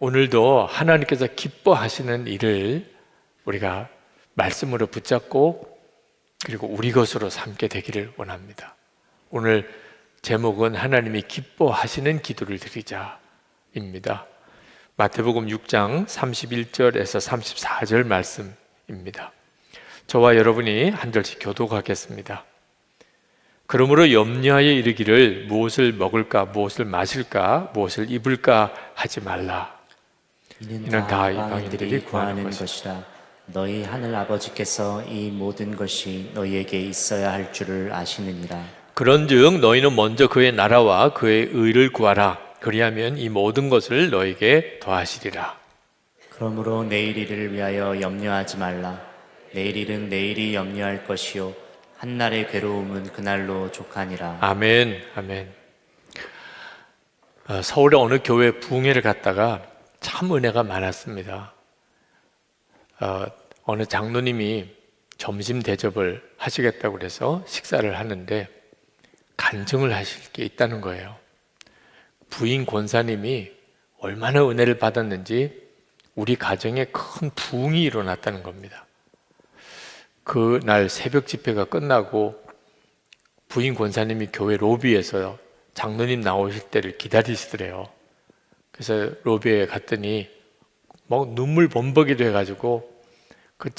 오늘도 하나님께서 기뻐하시는 일을 우리가 말씀으로 붙잡고 그리고 우리 것으로 삼게 되기를 원합니다. 오늘 제목은 하나님이 기뻐하시는 기도를 드리자입니다. 마태복음 6장 31절에서 34절 말씀입니다. 저와 여러분이 한 절씩 교독하겠습니다. 그러므로 염려하여 이르기를 무엇을 먹을까, 무엇을 마실까, 무엇을 입을까 하지 말라. 이는 다 이방인들이 구하는 것이라. 너희 하늘 아버지께서 이 모든 것이 너희에게 있어야 할 줄을 아시느니라. 그런즉 너희는 먼저 그의 나라와 그의 의를 구하라. 그리하면 이 모든 것을 너희에게 더하시리라. 그러므로 내일 일을 위하여 염려하지 말라. 내일 일은 내일이 염려할 것이요 한날의 괴로움은 그날로 족하니라. 아멘, 아멘. 서울의 어느 교회 부흥회를 갔다가 참 은혜가 많았습니다. 어느 장로님이 점심 대접을 하시겠다고 그래서 식사를 하는데 간증을 하실 게 있다는 거예요. 부인 권사님이 얼마나 은혜를 받았는지 우리 가정에 큰 부흥이 일어났다는 겁니다. 그날 새벽 집회가 끝나고 부인 권사님이 교회 로비에서 장로님 나오실 때를 기다리시더래요. 그래서 로비에 갔더니 눈물 범벅이 돼가지고 그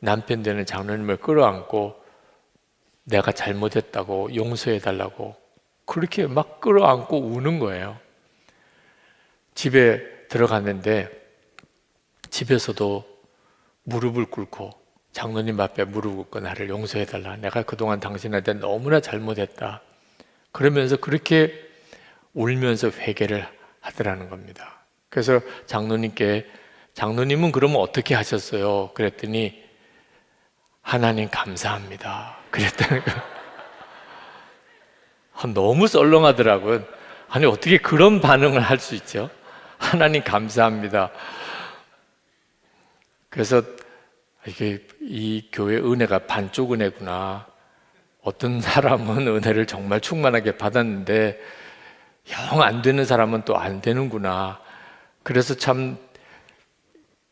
남편 되는 장로님을 끌어안고 내가 잘못했다고 용서해달라고 그렇게 막 끌어안고 우는 거예요. 집에 들어갔는데 집에서도 무릎을 꿇고 장로님 앞에 무릎 꿇고 나를 용서해달라. 내가 그동안 당신한테 너무나 잘못했다. 그러면서 그렇게 울면서 회개를 하더라는 겁니다. 그래서 장로님은 그러면 어떻게 하셨어요? 그랬더니 하나님 감사합니다. 그랬다는 거예요. 너무 썰렁하더라고요. 아니 어떻게 그런 반응을 할 수 있죠? 하나님 감사합니다. 그래서 이 교회 은혜가 반쪽 은혜구나. 어떤 사람은 은혜를 정말 충만하게 받았는데 영 안 되는 사람은 또 안 되는구나. 그래서 참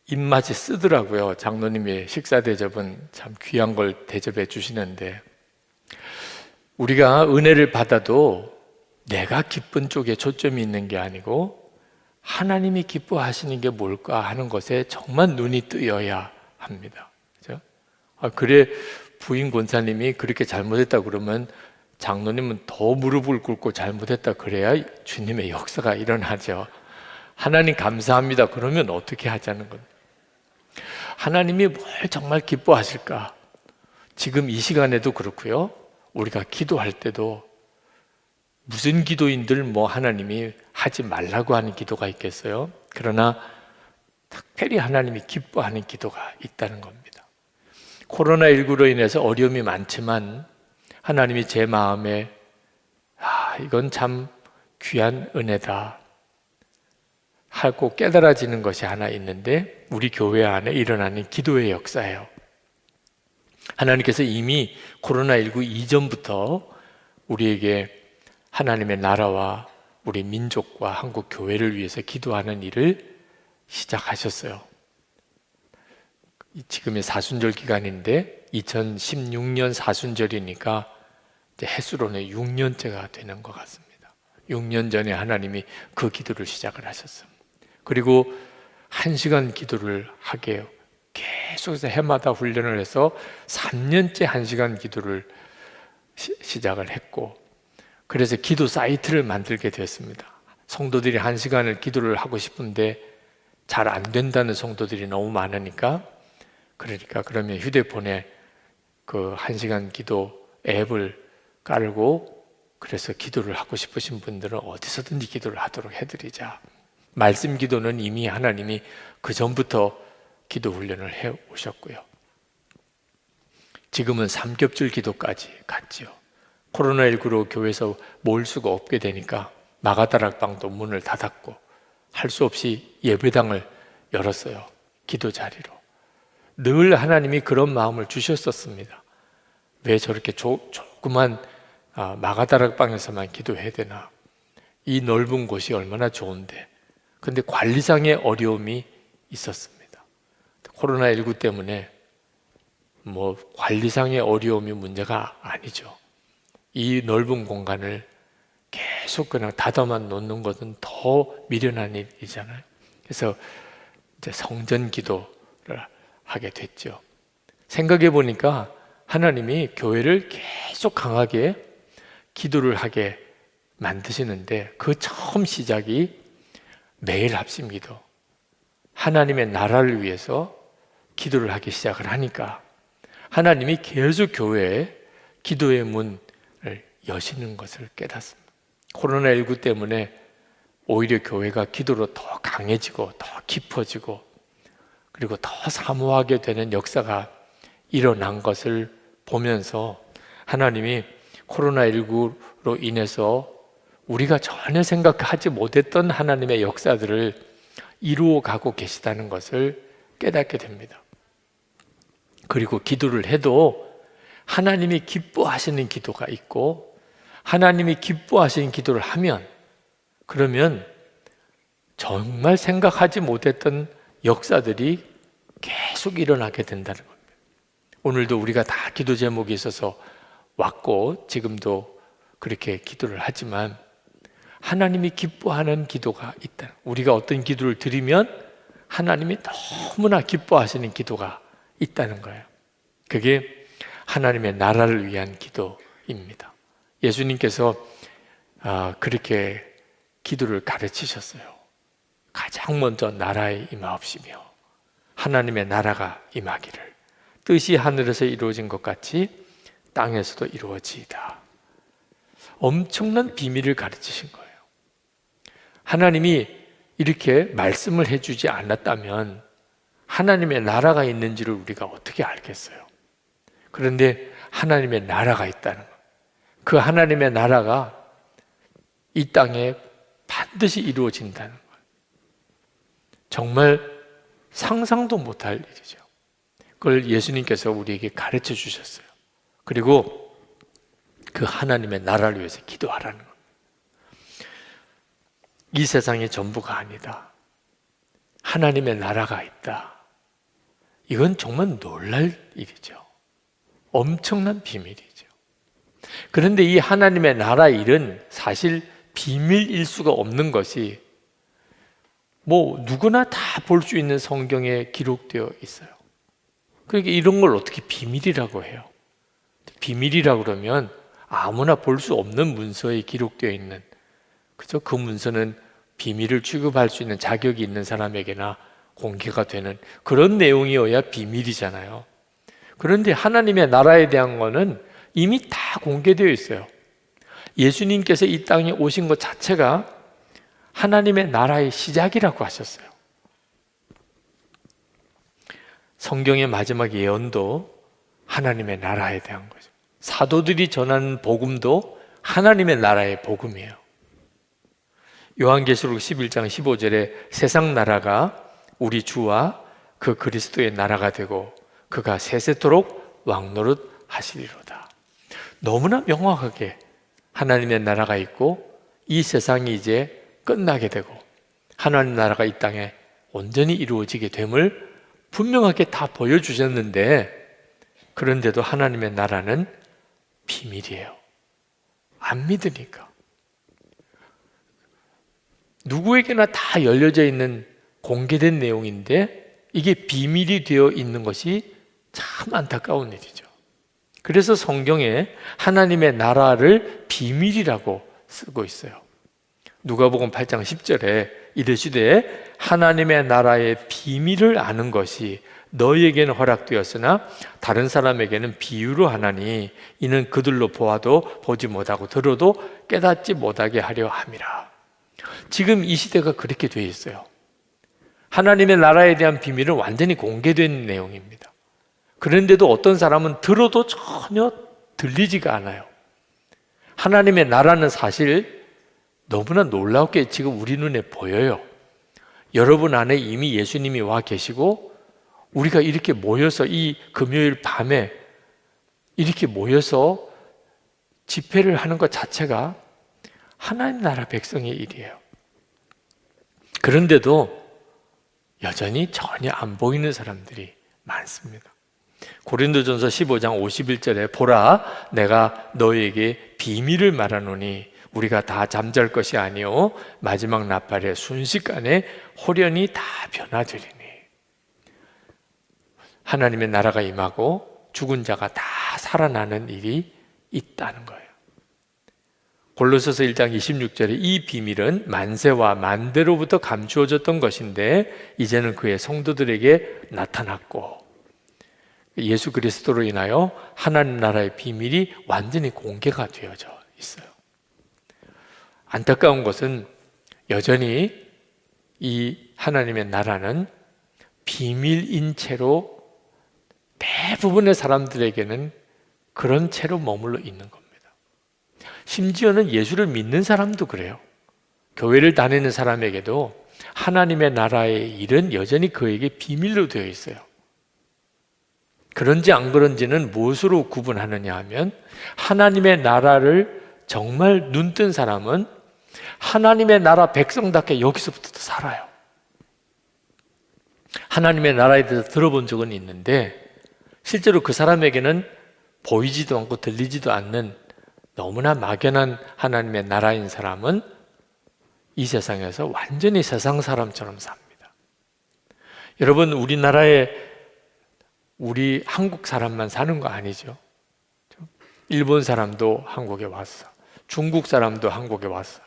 입맛이 쓰더라고요. 장로님이 식사 대접은 참 귀한 걸 대접해 주시는데 우리가 은혜를 받아도 내가 기쁜 쪽에 초점이 있는 게 아니고 하나님이 기뻐하시는 게 뭘까 하는 것에 정말 눈이 뜨여야 합니다. 그렇죠? 그래 부인 권사님이 그렇게 잘못했다 그러면 장로님은 더 무릎을 꿇고 잘못했다 그래야 주님의 역사가 일어나죠. 하나님 감사합니다 그러면 어떻게 하자는 겁니다. 하나님이 뭘 정말 기뻐하실까? 지금 이 시간에도 그렇고요. 우리가 기도할 때도 무슨 기도인들 하나님이 하지 말라고 하는 기도가 있겠어요? 그러나 특별히 하나님이 기뻐하는 기도가 있다는 겁니다. 코로나19로 인해서 어려움이 많지만 하나님이 제 마음에 이건 참 귀한 은혜다 하고 깨달아지는 것이 하나 있는데 우리 교회 안에 일어나는 기도의 역사예요. 하나님께서 이미 코로나19 이전부터 우리에게 하나님의 나라와 우리 민족과 한국 교회를 위해서 기도하는 일을 시작하셨어요. 지금이 사순절 기간인데 2016년 사순절이니까 이제 해수로는 6년째가 되는 것 같습니다. 6년 전에 하나님이 그 기도를 시작을 하셨습니다. 그리고 1시간 기도를 하게 계속해서 해마다 훈련을 해서 3년째 1시간 기도를 시작을 했고 그래서 기도 사이트를 만들게 됐습니다. 성도들이 1시간을 기도를 하고 싶은데 잘 안 된다는 성도들이 너무 많으니까 그러면 휴대폰에 그 1시간 기도 앱을 깔고 그래서 기도를 하고 싶으신 분들은 어디서든지 기도를 하도록 해드리자. 말씀 기도는 이미 하나님이 그 전부터 기도 훈련을 해 오셨고요. 지금은 삼겹줄 기도까지 갔지요. 코로나19로 교회에서 모일 수가 없게 되니까 마가다락방도 문을 닫았고 할 수 없이 예배당을 열었어요. 기도 자리로. 늘 하나님이 그런 마음을 주셨었습니다. 왜 저렇게 조그만 마가다락방에서만 기도해야 되나? 이 넓은 곳이 얼마나 좋은데 근데 관리상의 어려움이 있었습니다. 코로나19 때문에 뭐 관리상의 어려움이 문제가 아니죠. 이 넓은 공간을 계속 그냥 닫아만 놓는 것은 더 미련한 일이잖아요. 그래서 이제 성전 기도를 하게 됐죠. 생각해 보니까 하나님이 교회를 계속 강하게 기도를 하게 만드시는데 그 처음 시작이 매일 합심 기도, 하나님의 나라를 위해서 기도를 하기 시작을 하니까 하나님이 계속 교회에 기도의 문을 여시는 것을 깨닫습니다. 코로나19 때문에 오히려 교회가 기도로 더 강해지고 더 깊어지고 그리고 더 사모하게 되는 역사가 일어난 것을 보면서 하나님이 코로나19로 인해서 우리가 전혀 생각하지 못했던 하나님의 역사들을 이루어 가고 계시다는 것을 깨닫게 됩니다. 그리고 기도를 해도 하나님이 기뻐하시는 기도가 있고 하나님이 기뻐하시는 기도를 하면 그러면 정말 생각하지 못했던 역사들이 계속 일어나게 된다는 겁니다. 오늘도 우리가 다 기도 제목이 있어서 왔고 지금도 그렇게 기도를 하지만 하나님이 기뻐하는 기도가 있다. 우리가 어떤 기도를 드리면 하나님이 너무나 기뻐하시는 기도가 있다는 거예요. 그게 하나님의 나라를 위한 기도입니다. 예수님께서 그렇게 기도를 가르치셨어요. 가장 먼저 나라에 임하옵시며 하나님의 나라가 임하기를 뜻이 하늘에서 이루어진 것 같이 땅에서도 이루어지이다. 엄청난 비밀을 가르치신 거예요. 하나님이 이렇게 말씀을 해주지 않았다면 하나님의 나라가 있는지를 우리가 어떻게 알겠어요? 그런데 하나님의 나라가 있다는 것, 그 하나님의 나라가 이 땅에 반드시 이루어진다는 것, 정말 상상도 못할 일이죠. 그걸 예수님께서 우리에게 가르쳐 주셨어요. 그리고 그 하나님의 나라를 위해서 기도하라는 것. 이 세상이 전부가 아니다. 하나님의 나라가 있다. 이건 정말 놀랄 일이죠. 엄청난 비밀이죠. 그런데 이 하나님의 나라 일은 사실 비밀일 수가 없는 것이 뭐 누구나 다 볼 수 있는 성경에 기록되어 있어요. 그러니까 이런 걸 어떻게 비밀이라고 해요? 비밀이라고 그러면 아무나 볼 수 없는 문서에 기록되어 있는, 그죠? 그 문서는 비밀을 취급할 수 있는 자격이 있는 사람에게나 공개가 되는 그런 내용이어야 비밀이잖아요. 그런데 하나님의 나라에 대한 거는 이미 다 공개되어 있어요. 예수님께서 이 땅에 오신 것 자체가 하나님의 나라의 시작이라고 하셨어요. 성경의 마지막 예언도 하나님의 나라에 대한 거죠. 사도들이 전하는 복음도 하나님의 나라의 복음이에요. 요한계시록 11장 15절에 세상 나라가 우리 주와 그 그리스도의 나라가 되고 그가 세세토록 왕노릇 하시리로다. 너무나 명확하게 하나님의 나라가 있고 이 세상이 이제 끝나게 되고 하나님 나라가 이 땅에 온전히 이루어지게 됨을 분명하게 다 보여주셨는데, 그런데도 하나님의 나라는 비밀이에요. 안 믿으니까. 누구에게나 다 열려져 있는 공개된 내용인데 이게 비밀이 되어 있는 것이 참 안타까운 일이죠. 그래서 성경에 하나님의 나라를 비밀이라고 쓰고 있어요. 누가복음 8장 10절에 이르시되 하나님의 나라의 비밀을 아는 것이 너희에게는 허락되었으나 다른 사람에게는 비유로 하나니 이는 그들로 보아도 보지 못하고 들어도 깨닫지 못하게 하려 함이라. 지금 이 시대가 그렇게 되어 있어요. 하나님의 나라에 대한 비밀은 완전히 공개된 내용입니다. 그런데도 어떤 사람은 들어도 전혀 들리지가 않아요. 하나님의 나라는 사실 너무나 놀랍게 지금 우리 눈에 보여요. 여러분 안에 이미 예수님이 와 계시고 우리가 이렇게 모여서 이 금요일 밤에 이렇게 모여서 집회를 하는 것 자체가 하나님 나라 백성의 일이에요. 그런데도 여전히 전혀 안 보이는 사람들이 많습니다. 고린도전서 15장 51절에 보라 내가 너희에게 비밀을 말하노니 우리가 다 잠잘 것이 아니요 마지막 나팔에 순식간에 홀연히 다 변화되리니. 하나님의 나라가 임하고 죽은 자가 다 살아나는 일이 있다는 거예요. 골로새서 1장 26절에 이 비밀은 만세와 만대로부터 감추어졌던 것인데 이제는 그의 성도들에게 나타났고, 예수 그리스도로 인하여 하나님 나라의 비밀이 완전히 공개가 되어져 있어요. 안타까운 것은 여전히 이 하나님의 나라는 비밀인 채로 대부분의 사람들에게는 그런 채로 머물러 있는 겁니다. 심지어는 예수를 믿는 사람도 그래요. 교회를 다니는 사람에게도 하나님의 나라의 일은 여전히 그에게 비밀로 되어 있어요. 그런지 안 그런지는 무엇으로 구분하느냐 하면, 하나님의 나라를 정말 눈뜬 사람은 하나님의 나라 백성답게 여기서부터 살아요. 하나님의 나라에 대해서 들어본 적은 있는데 실제로 그 사람에게는 보이지도 않고 들리지도 않는 너무나 막연한 하나님의 나라인 사람은 이 세상에서 완전히 세상 사람처럼 삽니다. 여러분, 우리나라에 우리 한국 사람만 사는 거 아니죠? 일본 사람도 한국에 왔어. 중국 사람도 한국에 왔어.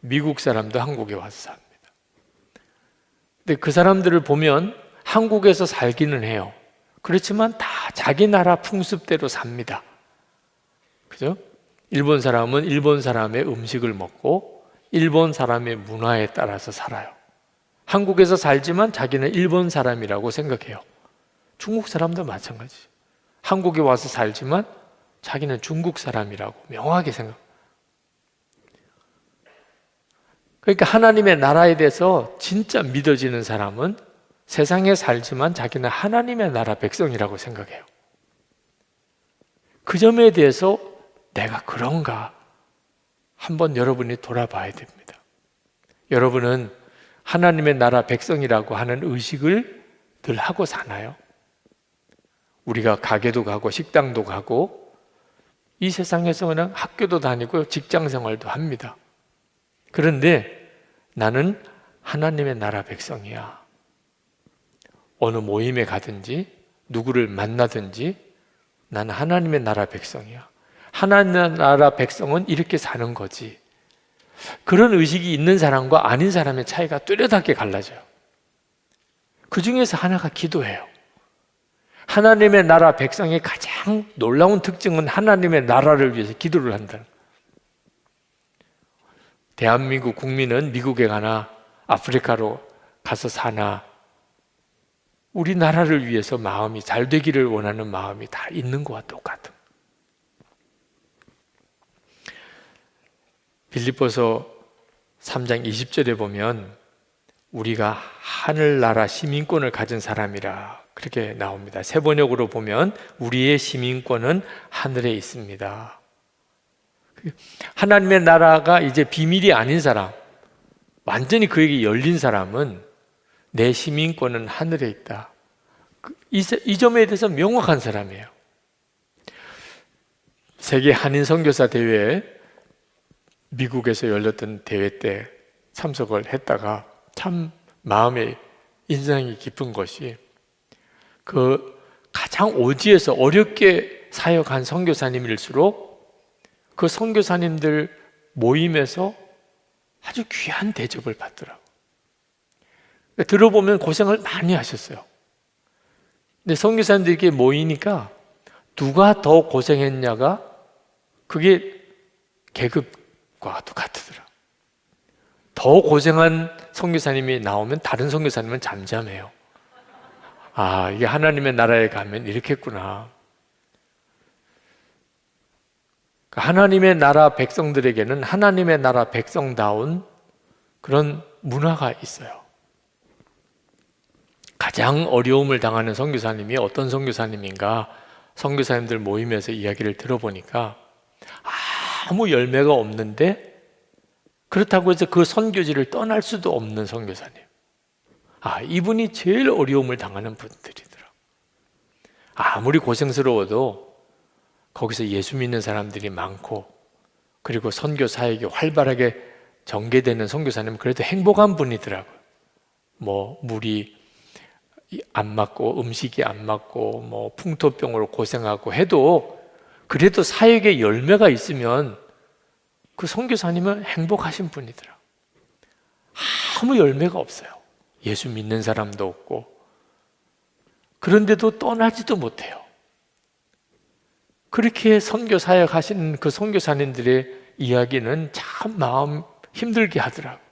미국 사람도 한국에 와서 삽니다. 근데 그 사람들을 보면 한국에서 살기는 해요. 그렇지만 다 자기 나라 풍습대로 삽니다. 그죠? 일본 사람은 일본 사람의 음식을 먹고 일본 사람의 문화에 따라서 살아요. 한국에서 살지만 자기는 일본 사람이라고 생각해요. 중국 사람도 마찬가지. 한국에 와서 살지만 자기는 중국 사람이라고 명확하게 생각해요. 그러니까 하나님의 나라에 대해서 진짜 믿어지는 사람은 세상에 살지만 자기는 하나님의 나라 백성이라고 생각해요. 그 점에 대해서 내가 그런가 한번 여러분이 돌아봐야 됩니다. 여러분은 하나님의 나라 백성이라고 하는 의식을 늘 하고 사나요? 우리가 가게도 가고 식당도 가고 이 세상에서 그냥 학교도 다니고 직장 생활도 합니다. 그런데 나는 하나님의 나라 백성이야. 어느 모임에 가든지 누구를 만나든지 나는 하나님의 나라 백성이야. 하나님의 나라 백성은 이렇게 사는 거지. 그런 의식이 있는 사람과 아닌 사람의 차이가 뚜렷하게 갈라져요. 그 중에서 하나가 기도예요. 하나님의 나라 백성의 가장 놀라운 특징은 하나님의 나라를 위해서 기도를 한다는 거예요. 대한민국 국민은 미국에 가나 아프리카로 가서 사나 우리나라를 위해서 마음이 잘 되기를 원하는 마음이 다 있는 것과 똑같은. 빌립보서 3장 20절에 보면 우리가 하늘나라 시민권을 가진 사람이라 그렇게 나옵니다. 세번역으로 보면 우리의 시민권은 하늘에 있습니다. 하나님의 나라가 이제 비밀이 아닌 사람, 완전히 그에게 열린 사람은 내 시민권은 하늘에 있다. 이 점에 대해서 명확한 사람이에요. 세계 한인 선교사 대회에 미국에서 열렸던 대회 때 참석을 했다가 참 마음에 인상이 깊은 것이 그 가장 오지에서 어렵게 사역한 선교사님일수록 그 선교사님들 모임에서 아주 귀한 대접을 받더라고요. 들어보면 고생을 많이 하셨어요. 근데 선교사님들이 이렇게 모이니까 누가 더 고생했냐가 그게 계급과 똑같더라. 더 고생한 선교사님이 나오면 다른 선교사님은 잠잠해요. 아, 이게 하나님의 나라에 가면 이렇겠구나. 하나님의 나라 백성들에게는 하나님의 나라 백성다운 그런 문화가 있어요. 가장 어려움을 당하는 선교사님이 어떤 선교사님인가 선교사님들 모임에서 이야기를 들어보니까 아무 열매가 없는데 그렇다고 해서 그 선교지를 떠날 수도 없는 선교사님. 이분이 제일 어려움을 당하는 분들이더라. 아무리 고생스러워도 거기서 예수 믿는 사람들이 많고, 그리고 선교 사역이 활발하게 전개되는 선교사님은 그래도 행복한 분이더라고요. 뭐 물이 안 맞고 음식이 안 맞고 뭐 풍토병으로 고생하고 해도 그래도 사역에 열매가 있으면 그 선교사님은 행복하신 분이더라. 아무 열매가 없어요. 예수 믿는 사람도 없고, 그런데도 떠나지도 못해요. 그렇게 선교 사역 하시는 그 선교사님들의 이야기는 참 마음 힘들게 하더라고요.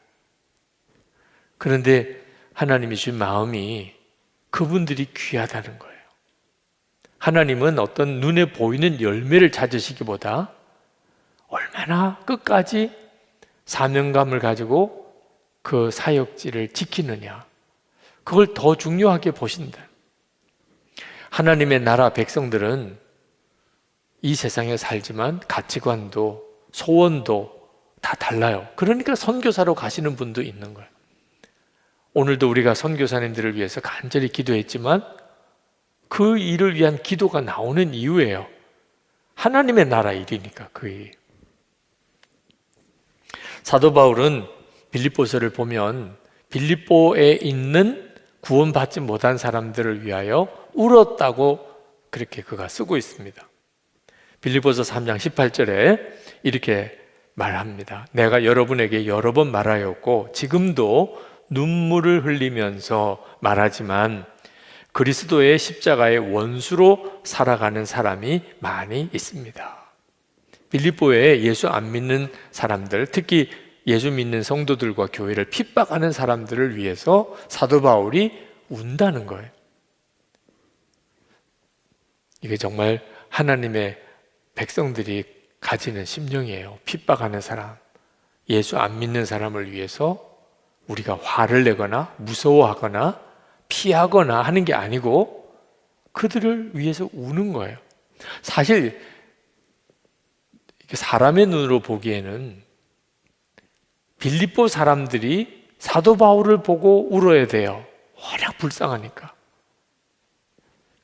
그런데 하나님이 주신 마음이 그분들이 귀하다는 거예요. 하나님은 어떤 눈에 보이는 열매를 찾으시기보다 얼마나 끝까지 사명감을 가지고 그 사역지를 지키느냐, 그걸 더 중요하게 보신다. 하나님의 나라 백성들은 이 세상에 살지만 가치관도 소원도 다 달라요. 그러니까 선교사로 가시는 분도 있는 거예요. 오늘도 우리가 선교사님들을 위해서 간절히 기도했지만 그 일을 위한 기도가 나오는 이유예요. 하나님의 나라 일이니까 그 일. 사도 바울은 빌립보서를 보면 빌립보에 있는 구원받지 못한 사람들을 위하여 울었다고 그렇게 그가 쓰고 있습니다. 빌립보서 3장 18절에 이렇게 말합니다. 내가 여러분에게 여러 번 말하였고 지금도 눈물을 흘리면서 말하지만 그리스도의 십자가의 원수로 살아가는 사람이 많이 있습니다. 빌립보에 예수 안 믿는 사람들, 특히 예수 믿는 성도들과 교회를 핍박하는 사람들을 위해서 사도 바울이 운다는 거예요. 이게 정말 하나님의 백성들이 가지는 심정이에요. 핍박하는 사람, 예수 안 믿는 사람을 위해서 우리가 화를 내거나 무서워하거나 피하거나 하는 게 아니고 그들을 위해서 우는 거예요. 사실 사람의 눈으로 보기에는 빌립보 사람들이 사도 바울을 보고 울어야 돼요. 워낙 불쌍하니까.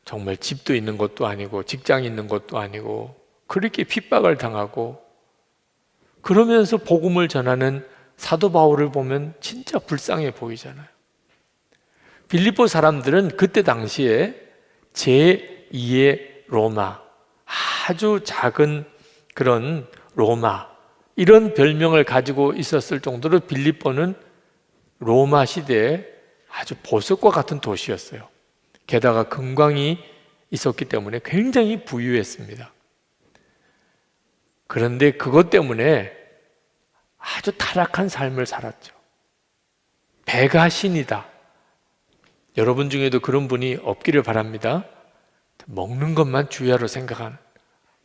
정말 집도 있는 것도 아니고 직장 있는 것도 아니고 그렇게 핍박을 당하고 그러면서 복음을 전하는 사도 바울을 보면 진짜 불쌍해 보이잖아요. 빌립보 사람들은 그때 당시에 제2의 로마, 아주 작은 그런 로마, 이런 별명을 가지고 있었을 정도로 빌립보는 로마 시대에 아주 보석과 같은 도시였어요. 게다가 금광이 있었기 때문에 굉장히 부유했습니다. 그런데 그것 때문에 아주 타락한 삶을 살았죠. 배가 신이다. 여러분 중에도 그런 분이 없기를 바랍니다. 먹는 것만 주야로 생각하는,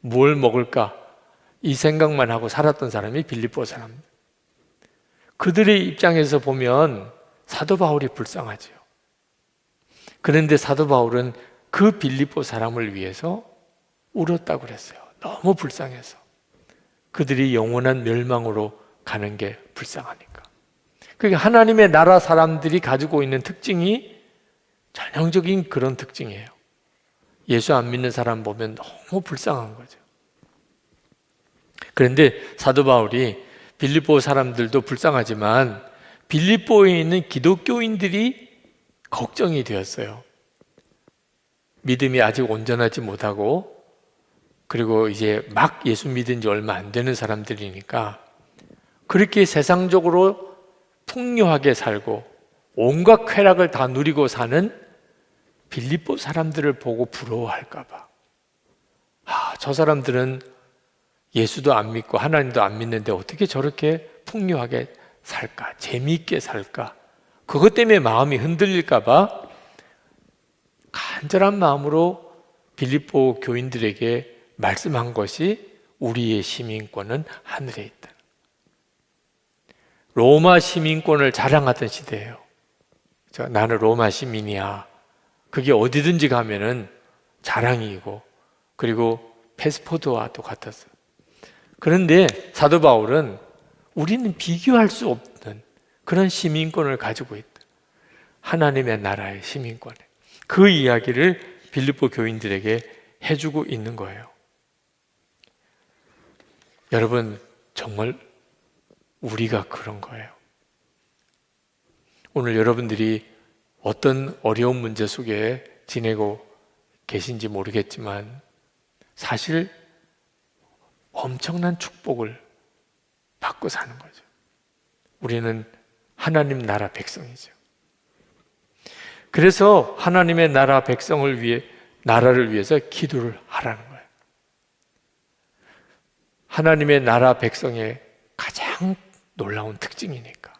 뭘 먹을까? 이 생각만 하고 살았던 사람이 빌립보 사람입니다. 그들의 입장에서 보면 사도 바울이 불쌍하죠. 그런데 사도 바울은 그 빌립보 사람을 위해서 울었다고 그랬어요. 너무 불쌍해서. 그들이 영원한 멸망으로 가는 게 불쌍하니까. 그러니까 하나님의 나라 사람들이 가지고 있는 특징이 전형적인 그런 특징이에요. 예수 안 믿는 사람 보면 너무 불쌍한 거죠. 그런데 사도 바울이 빌립보 사람들도 불쌍하지만 빌립보에 있는 기독교인들이 걱정이 되었어요. 믿음이 아직 온전하지 못하고 그리고 이제 막 예수 믿은 지 얼마 안 되는 사람들이니까 그렇게 세상적으로 풍요하게 살고 온갖 쾌락을 다 누리고 사는 빌립보 사람들을 보고 부러워할까 봐. 저 사람들은 예수도 안 믿고 하나님도 안 믿는데 어떻게 저렇게 풍요하게 살까? 재미있게 살까? 그것 때문에 마음이 흔들릴까 봐 간절한 마음으로 빌립보 교인들에게 말씀한 것이 우리의 시민권은 하늘에 있다. 로마 시민권을 자랑하던 시대예요. 나는 로마 시민이야. 그게 어디든지 가면은 자랑이고 그리고 패스포드와 똑같았어요. 그런데 사도 바울은 우리는 비교할 수 없는 그런 시민권을 가지고 있다. 하나님의 나라의 시민권. 그 이야기를 빌립보 교인들에게 해주고 있는 거예요. 여러분, 정말 우리가 그런 거예요. 오늘 여러분들이 어떤 어려운 문제 속에 지내고 계신지 모르겠지만 사실 엄청난 축복을 받고 사는 거죠. 우리는 하나님 나라 백성이죠. 그래서 하나님의 나라 백성을 위해, 나라를 위해서 기도를 하라는 거예요. 하나님의 나라 백성의 가장 놀라운 특징이니까.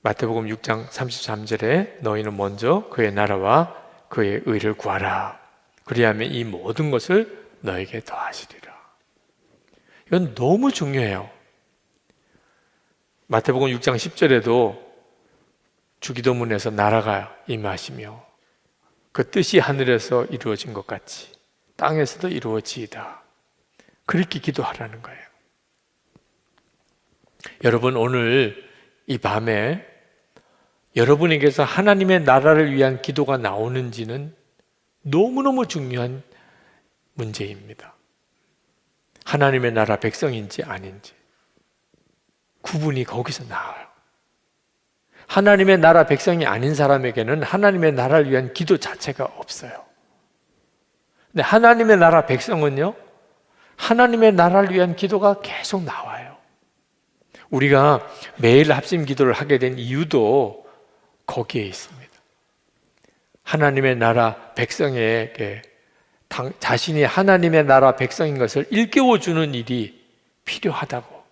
마태복음 6장 33절에 너희는 먼저 그의 나라와 그의 의를 구하라. 그리하면 이 모든 것을 너에게 더하시리라. 이건 너무 중요해요. 마태복음 6장 10절에도 주기도문에서 나라가 임하시며 그 뜻이 하늘에서 이루어진 것 같이 땅에서도 이루어지이다. 그렇게 기도하라는 거예요. 여러분, 오늘 이 밤에 여러분에게서 하나님의 나라를 위한 기도가 나오는지는 너무너무 중요한 문제입니다. 하나님의 나라 백성인지 아닌지 구분이 거기서 나와요. 하나님의 나라 백성이 아닌 사람에게는 하나님의 나라를 위한 기도 자체가 없어요. 근데 하나님의 나라 백성은요, 하나님의 나라를 위한 기도가 계속 나와요. 우리가 매일 합심 기도를 하게 된 이유도 거기에 있습니다. 하나님의 나라 백성에게 자신이 하나님의 나라 백성인 것을 일깨워주는 일이 필요하다고.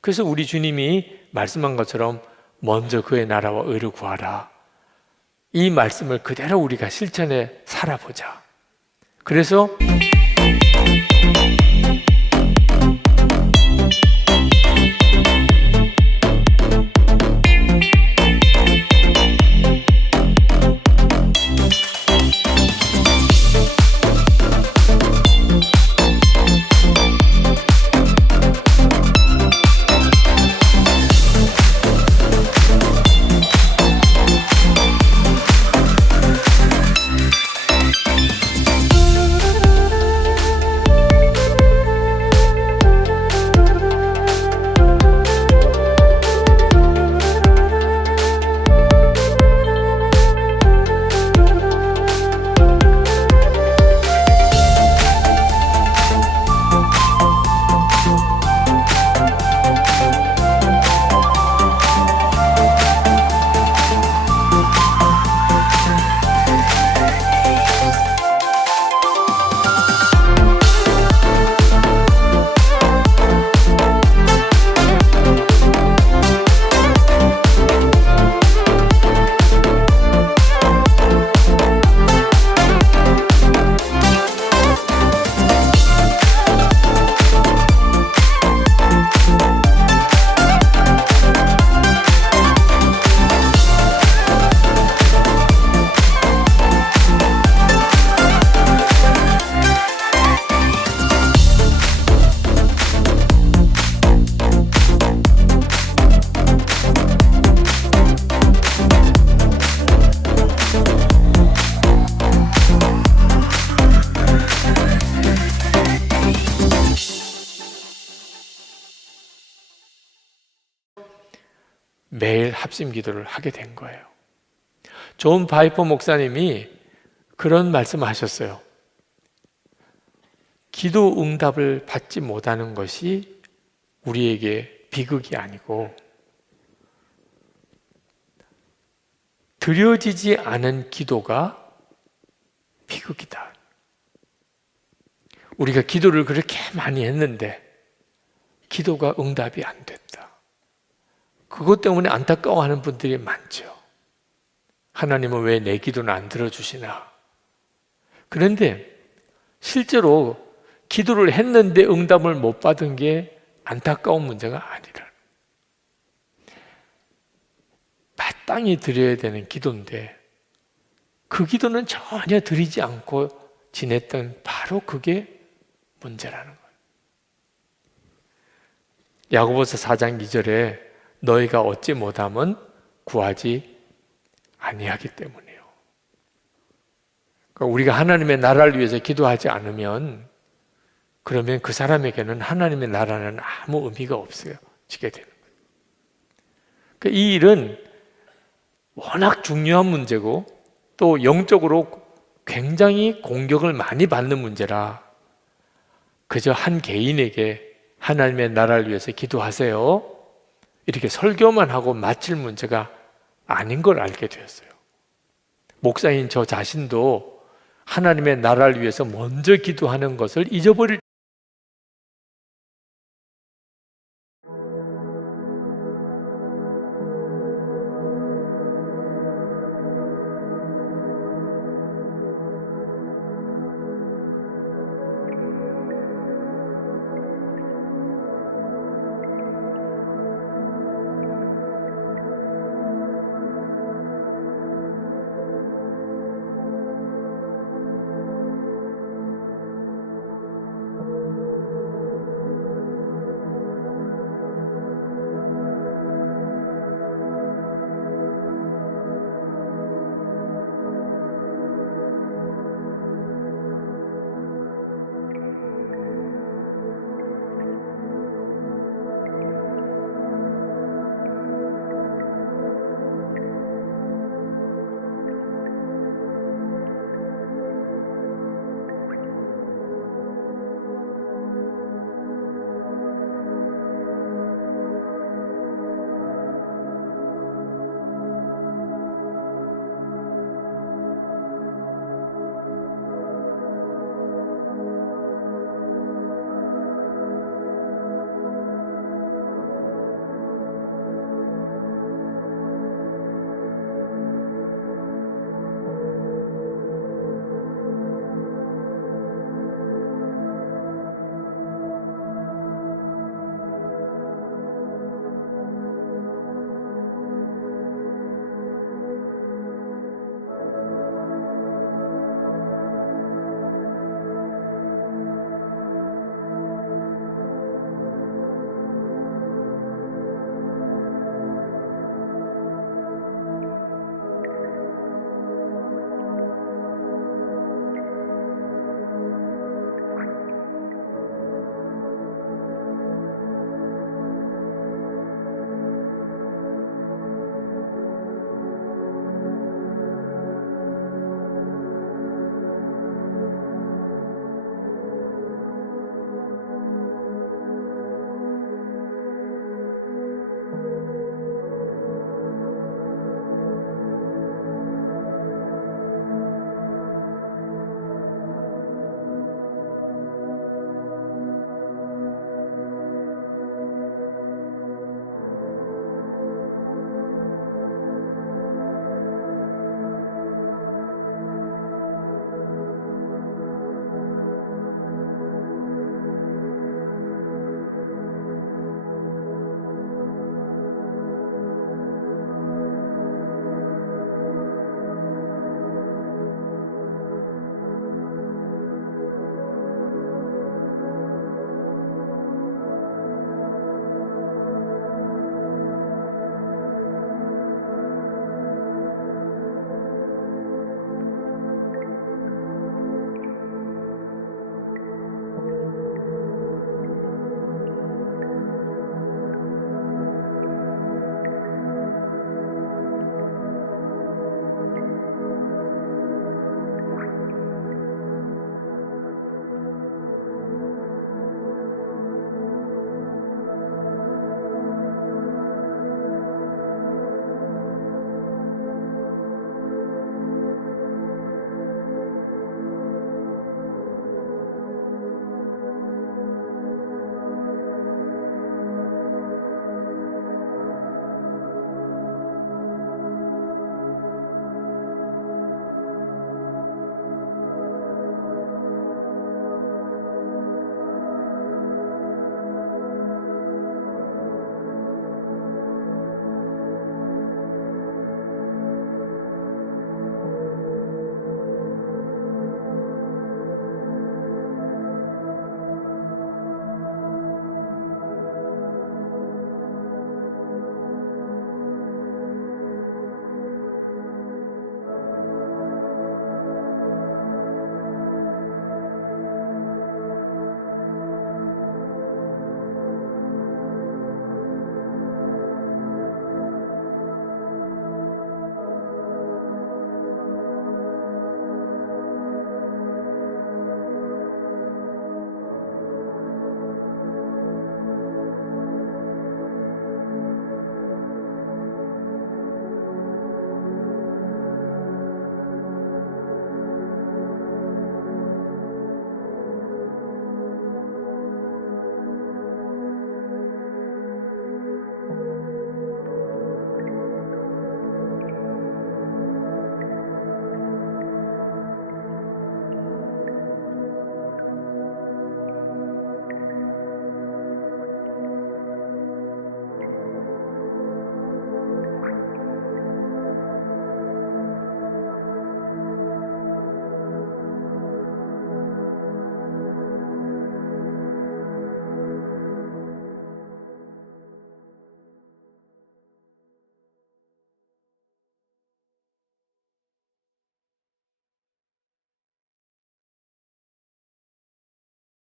그래서 우리 주님이 말씀한 것처럼 먼저 그의 나라와 의를 구하라. 이 말씀을 그대로 우리가 실천해 살아보자. 그래서 매일 합심 기도를 하게 된 거예요. 존 바이퍼 목사님이 그런 말씀을 하셨어요. 기도 응답을 받지 못하는 것이 우리에게 비극이 아니고 드려지지 않은 기도가 비극이다. 우리가 기도를 그렇게 많이 했는데 기도가 응답이 안 됐다. 그것 때문에 안타까워하는 분들이 많죠. 하나님은 왜 내 기도는 안 들어주시나? 그런데 실제로 기도를 했는데 응답을 못 받은 게 안타까운 문제가 아니라 마땅히 드려야 되는 기도인데 그 기도는 전혀 드리지 않고 지냈던 바로 그게 문제라는 거예요. 야고보서 4장 2절에 너희가 얻지 못함은 구하지 아니하기 때문이에요. 그러니까 우리가 하나님의 나라를 위해서 기도하지 않으면 그러면 그 사람에게는 하나님의 나라는 아무 의미가 없어요. 지게 되는 거예요. 그러니까 이 일은 워낙 중요한 문제고 또 영적으로 굉장히 공격을 많이 받는 문제라 그저 한 개인에게 하나님의 나라를 위해서 기도하세요 이렇게 설교만 하고 마칠 문제가 아닌 걸 알게 되었어요. 목사인 저 자신도 하나님의 나라를 위해서 먼저 기도하는 것을 잊어버릴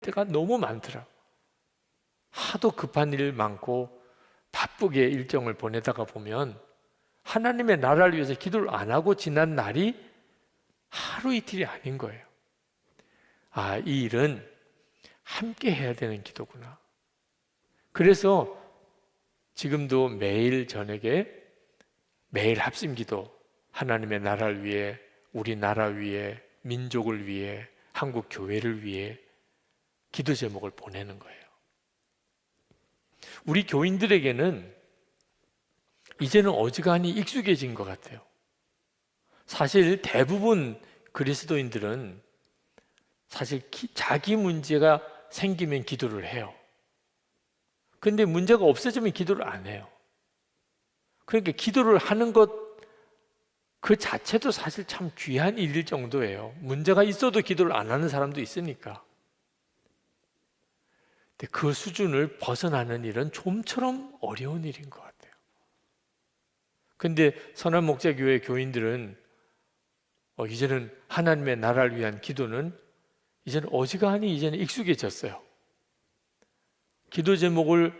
때가 너무 많더라. 하도 급한 일 많고 바쁘게 일정을 보내다가 보면 하나님의 나라를 위해서 기도를 안 하고 지난 날이 하루 이틀이 아닌 거예요. 아, 이 일은 함께 해야 되는 기도구나. 그래서 지금도 매일 저녁에 매일 합심 기도, 하나님의 나라를 위해, 우리 나라 위해, 민족을 위해, 한국 교회를 위해 기도 제목을 보내는 거예요. 우리 교인들에게는 이제는 어지간히 익숙해진 것 같아요. 사실 대부분 그리스도인들은 사실 자기 문제가 생기면 기도를 해요. 근데 문제가 없어지면 기도를 안 해요. 그러니까 기도를 하는 것 그 자체도 사실 참 귀한 일일 정도예요. 문제가 있어도 기도를 안 하는 사람도 있으니까. 근데 그 수준을 벗어나는 일은 좀처럼 어려운 일인 것 같아요. 근데 선한목자교회 교인들은 이제는 하나님의 나라를 위한 기도는 이제는 어지간히 이제는 익숙해졌어요. 기도 제목을